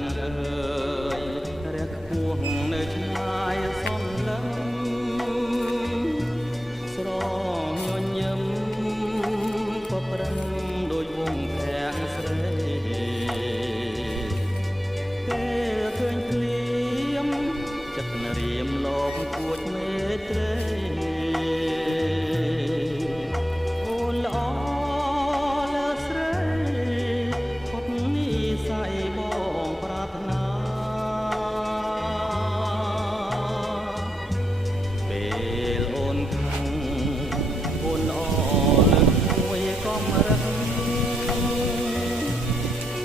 នអើយរះខ្ពស់នៅឆ្ងាយសំឡឹងស្រញញឹមក៏ប្រឹងដោយវងភាំងស្រីពេលឃើញភ្លៀមចិត្តរៀមលោកគួចមេត្រីអូនល្អលើស្រីផុតនិស័យបងប្រាថ្នាពេលអូនខឹងអូនល្អលើកមួយក៏មរឹក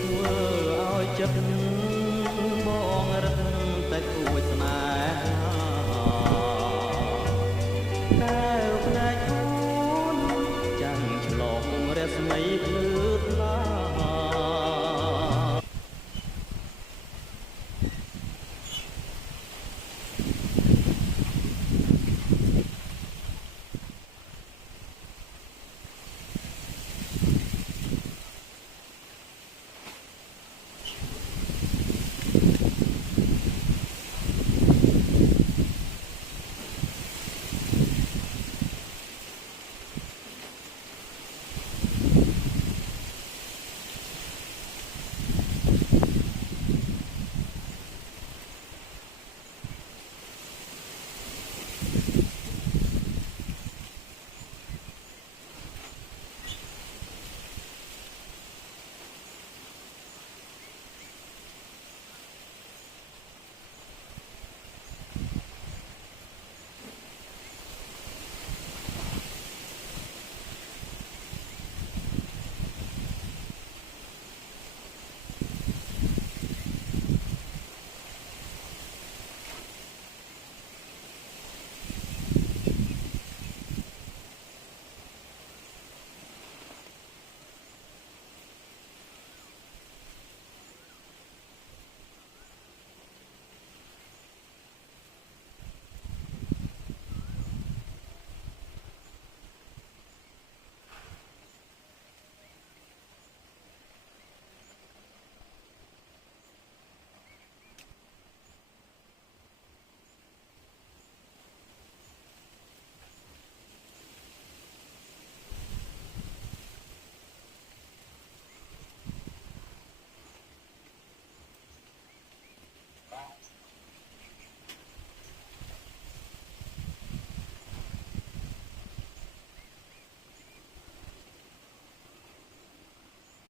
ធ្វើឲ្យចិត្តបងរឹក